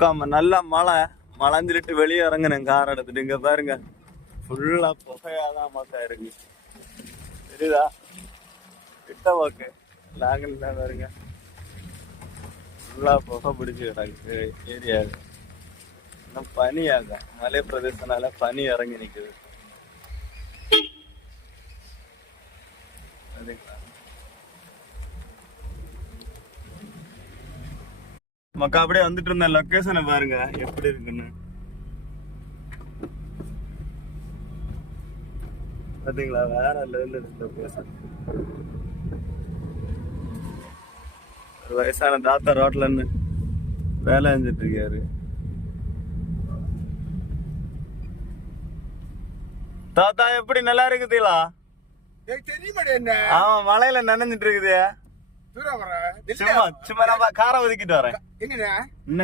முக்காம நல்லா மழைஞ்சிட்டு வெளியே இறங்குனேன் கார் எடுத்துட்டு. இங்க பாருங்க ஃபுல்லா புகையாதான் மக்கா இருக்கு. தெரியுதா? கிட்ட வாக்கு லாங்கல்ல பாருங்க ஃபுல்லா புகை பிடிச்சி கிடக்கு ஏரியா. இன்னும் பனியாக மலை பிரதேசனால பனி இறங்கி நிக்குது. மக்கா அப்படியே வந்துட்டு இருந்த லொகேஷனை பாருங்க எப்படி இருக்குன்னு. பாத்தீங்களா? வேற லெவல்ல இருக்கு லொகேஷன். ஒரு வயசான தாத்தா ரோட்ல இருந்து வேலை செஞ்சுட்டு இருக்காரு. தாத்தா எப்படி நல்லா இருக்குதுங்களா? ஆமா மழையில நனைஞ்சிட்டு இருக்குது. சும்மா சும்மா நான் காரை ஒதுக்கிட்டு வரேன்.